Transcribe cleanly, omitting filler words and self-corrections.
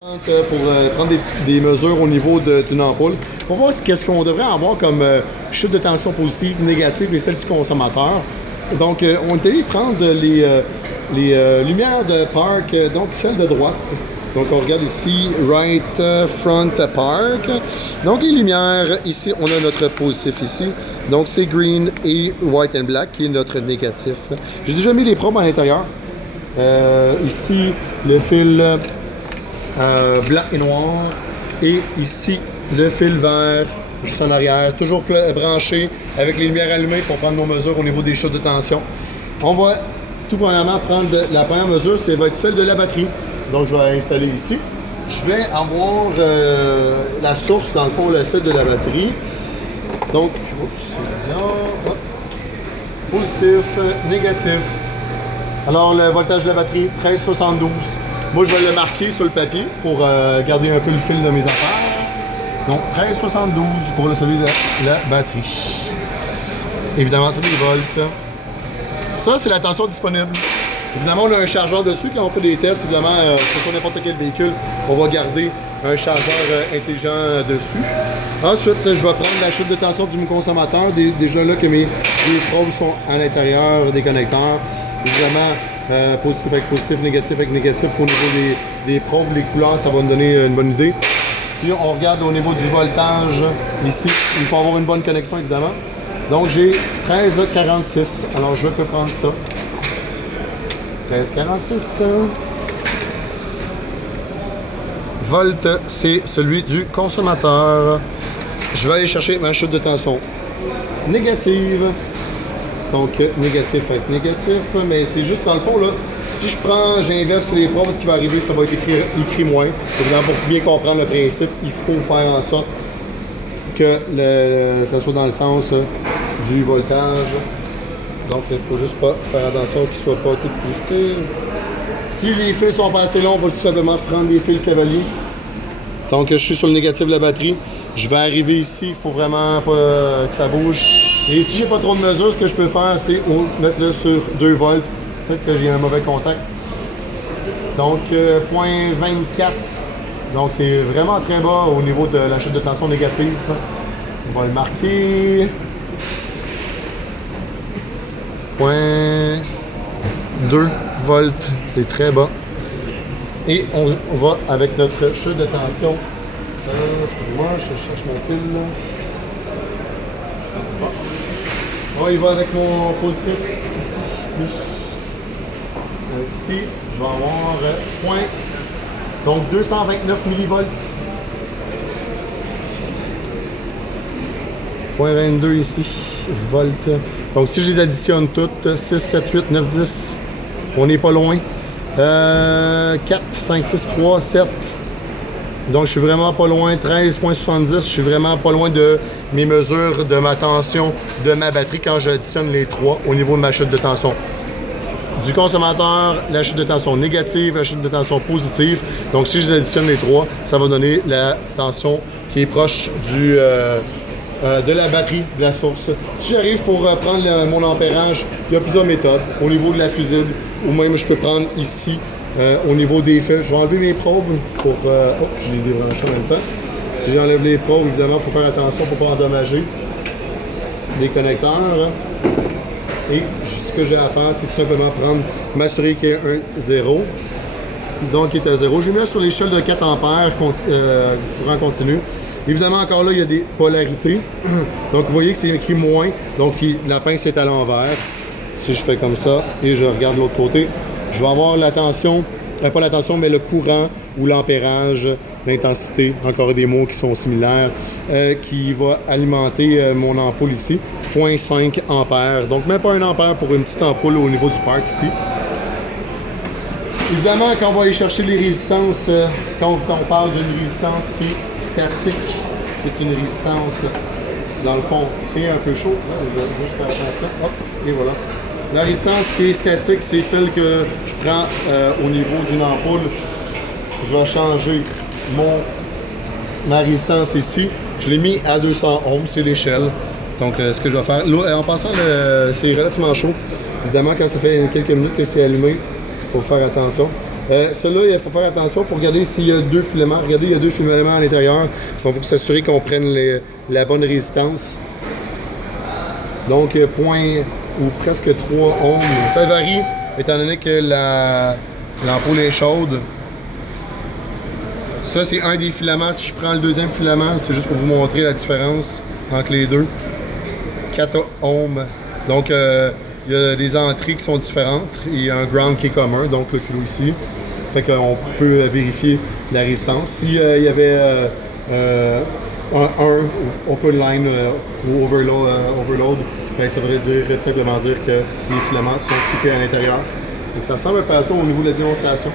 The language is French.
Pour prendre des mesures au niveau d'une ampoule pour voir qu'est-ce qu'on devrait avoir comme chute de tension positive, négative et celle du consommateur. Donc, on est allé prendre les lumières de park, donc celle de droite. Donc, on regarde ici, right front park. Donc, les lumières, ici, on a notre positif ici. Donc, c'est green et white and black qui est notre négatif. J'ai déjà mis les probes à l'intérieur. Ici, le fil blanc et noir. Et ici, le fil vert juste en arrière. Toujours branché avec les lumières allumées pour prendre nos mesures au niveau des chutes de tension. On va tout premièrement prendre la première mesure, c'est va être celle de la batterie. Donc, je vais installer ici. Je vais avoir la source, dans le fond, le celle de la batterie. Donc, c'est bizarre. Hop. Positif, négatif. Alors, le voltage de la batterie, 1372. Moi, je vais le marquer sur le papier pour garder un peu le fil de mes affaires. Donc, 1372 pour celui de la batterie. Évidemment, c'est des volts. Ça, c'est la tension disponible. Évidemment, on a un chargeur dessus. Quand on fait des tests, évidemment, que sur n'importe quel véhicule, on va garder un chargeur intelligent dessus. Ensuite, je vais prendre la chute de tension du consommateur. Déjà là que mes probes sont à l'intérieur des connecteurs. Évidemment, positif avec positif, négatif avec négatif. Au niveau des probes, les couleurs, ça va nous donner une bonne idée. Si on regarde au niveau du voltage, ici, il faut avoir une bonne connexion, évidemment. Donc, j'ai 1346. Alors, je peux prendre ça. 1346. Volt, c'est celui du consommateur. Je vais aller chercher ma chute de tension négative. Donc, négatif avec négatif. Mais c'est juste, dans le fond, là, si j'inverse les probes, ce qui va arriver, ça va être écrit moins. Évidemment, pour bien comprendre le principe, il faut faire en sorte que ça soit dans le sens du voltage. Donc, il ne faut juste pas faire attention qu'il ne soit pas tout twisté. Si les fils sont pas assez longs, on va tout simplement prendre des fils cavaliers. Donc, je suis sur le négatif de la batterie. Je vais arriver ici, il faut vraiment pas que ça bouge. Et si j'ai pas trop de mesures, ce que je peux faire, c'est mettre-le sur 2 volts. Peut-être que j'ai un mauvais contact. Donc, 0.24. Donc, c'est vraiment très bas au niveau de la chute de tension négative. On va le marquer. 0.2 volts. C'est très bas. Et on va avec notre chute de tension. Excusez-moi, je cherche mon fil. Là. On y va avec mon positif ici, plus ici, je vais avoir point, donc 229 millivolts. Point 22 ici, volts. Donc si je les additionne toutes, 6, 7, 8, 9, 10, on n'est pas loin. 4, 5, 6, 3, 7. Donc, je suis vraiment pas loin, 13.70, je suis vraiment pas loin de mes mesures de ma tension de ma batterie quand j'additionne les trois au niveau de ma chute de tension. Du consommateur, la chute de tension négative, la chute de tension positive. Donc, si je additionne les trois, ça va donner la tension qui est proche de la batterie, de la source. Si j'arrive pour prendre mon ampérage, il y a plusieurs méthodes. Au niveau de la fusible, ou même je peux prendre ici, au niveau des fils. Je vais enlever mes probes pour... je les débranche en même temps. Si j'enlève les probes, évidemment, il faut faire attention pour ne pas endommager des connecteurs. Et ce que j'ai à faire, c'est tout simplement m'assurer qu'il y ait un 0. Donc, il est à 0. J'ai mis sur l'échelle de 4 ampères, courant continu. Évidemment, encore là, il y a des polarités. Donc, vous voyez que c'est écrit moins. Donc, la pince est à l'envers. Si je fais comme ça et je regarde de l'autre côté, je vais avoir la tension, pas la tension, mais le courant ou l'ampérage, l'intensité, encore des mots qui sont similaires, qui va alimenter mon ampoule ici, 0.5 ampères. Donc, même pas 1 ampère pour une petite ampoule au niveau du parc ici. Évidemment, quand on va aller chercher les résistances, quand on parle d'une résistance qui est statique, c'est une résistance, dans le fond, c'est un peu chaud. Là, je vais juste faire attention. Hop, et voilà. La résistance qui est statique, c'est celle que je prends au niveau d'une ampoule. Je vais changer ma résistance ici. Je l'ai mis à 200 ohms, c'est l'échelle. Donc, ce que je vais faire, là, en passant, c'est relativement chaud. Évidemment, quand ça fait quelques minutes que c'est allumé, il faut faire attention. Celui-là, il faut faire attention, il faut regarder s'il y a deux filaments. Regardez, il y a deux filaments à l'intérieur. Donc, il faut s'assurer qu'on prenne la bonne résistance. Donc, point ou presque 3 ohms. Ça varie, étant donné que l'ampoule est chaude. Ça, c'est un des filaments. Si je prends le deuxième filament, c'est juste pour vous montrer la différence entre les deux. 4 ohms. Donc, il y a des entrées qui sont différentes et un ground qui est commun, donc le kilo ici. Fait qu'on peut vérifier la résistance. S'il y avait un open line ou overload, ben, ça voudrait simplement dire que les filaments sont coupés à l'intérieur. Donc ça ressemble un peu à ça au niveau de la démonstration.